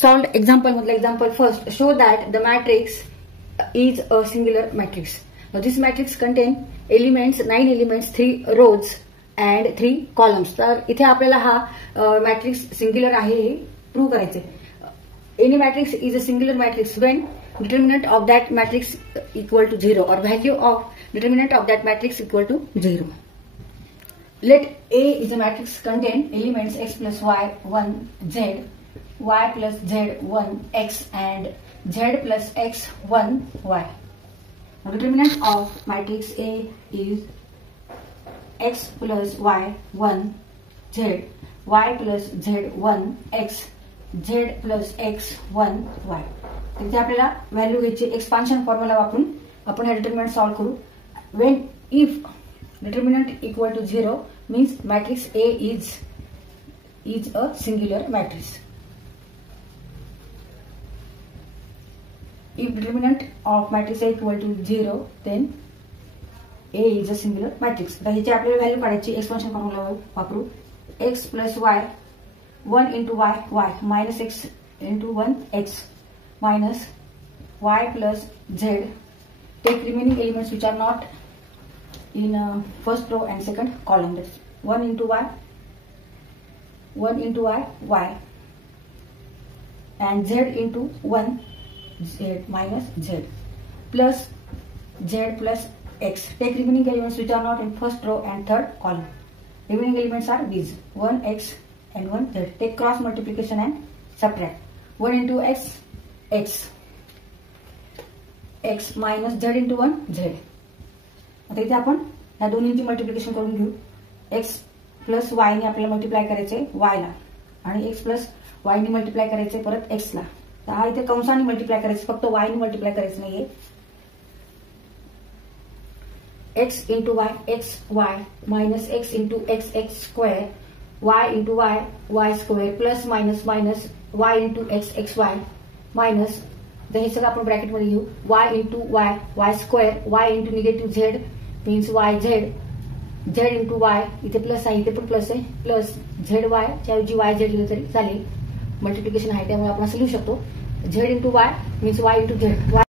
solved example मतलब example first, show that the matrix is a singular matrix. Now this matrix contain elements, 9 elements, 3 rows and 3 columns. तर इथे आपल्याला हा matrix singular आहे हे prove करायचे. Any matrix is a singular matrix when determinant of that matrix equal to 0 or value of determinant of that matrix equal to 0. Let A is a matrix contain elements x plus y 1 z, y plus z 1 x and z plus x 1 y. Now determinant of matrix A is x plus y 1 z, y plus z 1 x, z plus x 1 y. इथे आपल्याला value घ्यायची. Expansion formula वापरून आपण हे determinant solve करू. When if determinant equal to 0 means matrix A is a singular matrix. If determinant of matrix A equal to 0 then A is a singular matrix. तर ह्याची आपल्याला व्हॅल्यू काढायची. Expansion formula वापरू. x plus y 1 into y minus x into 1 x minus y plus z. Take remaining elements which are not in first row and second column. That's 1 into y y and z into 1 z minus z plus z plus x. Take remaining elements which are not in first row and third column. Remaining elements are these 1 x and 1 z. Take cross multiplication and subtract. 1 into x, x minus z into 1 z. आता इथे आपण ह्या दोन्हींची multiplication करून घेऊ. x plus y ने आपल्याला multiply करायचे y ला आणि x प्लस y ने मल्टिप्लाय करायचे परत x ला. तर हा इथे कंसाने मल्टिप्लाय करायचे, फक्त y ने मल्टिप्लाय करायचं नाहीये. x into y x y minus x into x x square y into y y square plus minus minus y into x x y minus हे सगळं आपण ब्रॅकेट मध्ये घेऊ. y into y y square y into negative z means y z z into y इथे plus आहे, इथे पण plus आहे, प्लस z y च्या ऐवजी y z लिहिलं तरी चालेल. मल्टिप्लिकेशन आहे त्यामुळे आपण असं लिहू शकतो. z into y means y into z.